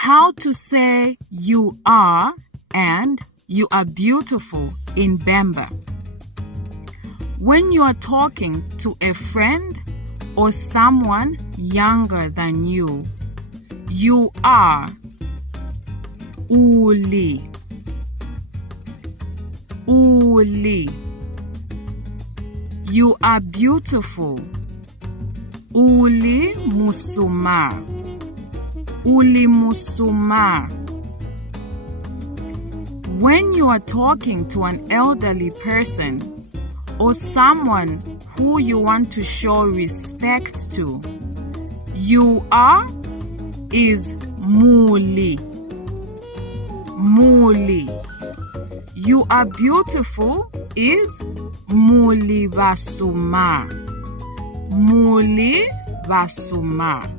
How to say you are and you are beautiful in Bemba. When you are talking to a friend or someone younger than you, you are uli. Uli. You are beautiful. Uli musuma. Uli musuma. When you are talking to an elderly person or someone who you want to show respect to, you are is muli. Muli. You are beautiful is muli basuma. Muli basuma.